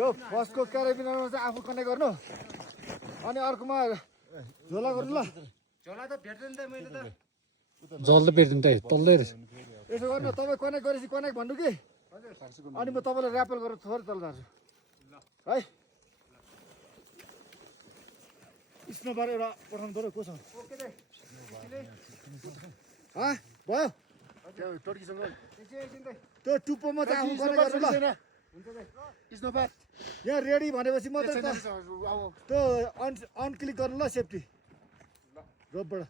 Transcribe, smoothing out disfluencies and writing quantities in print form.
यो फर्स्टको क्यारेबिनमा चाहिँ आफू कनेक्ट गर्नु अनि अर्कोमा झोला गर्नु ल झोला त भेट्दैन त मैले त जल त भेट्दिउँ त तल्लै रहेछ यसो गर्नु तपाईँ कनेक्ट गरेपछि कनेक्ट भन्नु कि अनि म तपाईँलाई ऱ्यापल गरेर थोरै तल जान्छु है स्नोबार एउटा पठाउनु पऱ्यो कोसँग भयो त्यो टुप्पोमा चाहिँ आफू कनेक्ट गर्नु ल यहाँ रेडी भनेपछि मात्रै त्यो अनक्लिक गर्नु ल सेफ्टी रोपबाट